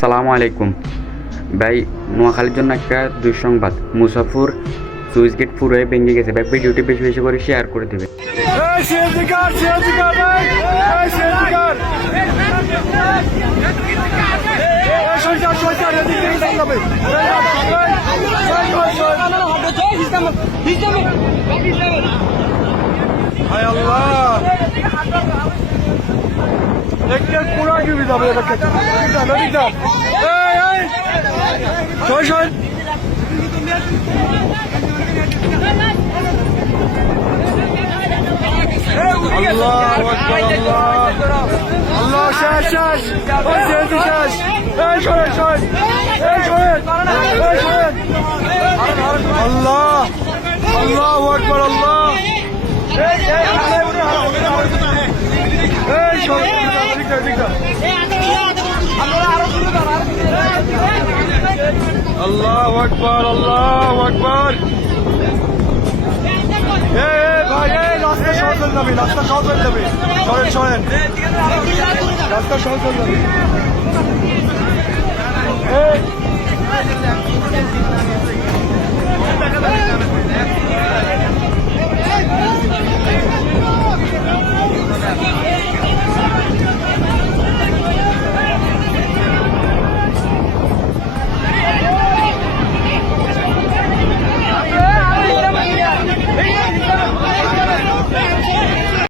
আসসালামু আলাইকুম। ভাই, নোয়াখালীর জন্য একটা দুঃসংবাদ। মুসাফুর সুইচ গেট পুরো ভেঙে গেছে। ভাই, ভিডিওটি বেশি বেশি করে শেয়ার করে দেবে হায় আল্লাহ। Ekmek पूरा की विदा मेरा बच्चा विदा ना विदा ए ए शोषण Allahu Ekber Allah Allah şaş şaş. Hoş geldi şaş. Ey şoyet şoyet Ey şoyet Ey şoyet Allah. Allahu Ekber Allah. Ey ey Ey şoyet আল্লাহ আকবার আল্লাহ আকবার। রাস্তা সহজ হয়ে যাবে, রাস্তা সহজ হয়ে যাবে। সরেন সরেন। রাস্তা সহজ হয়ে যাবে।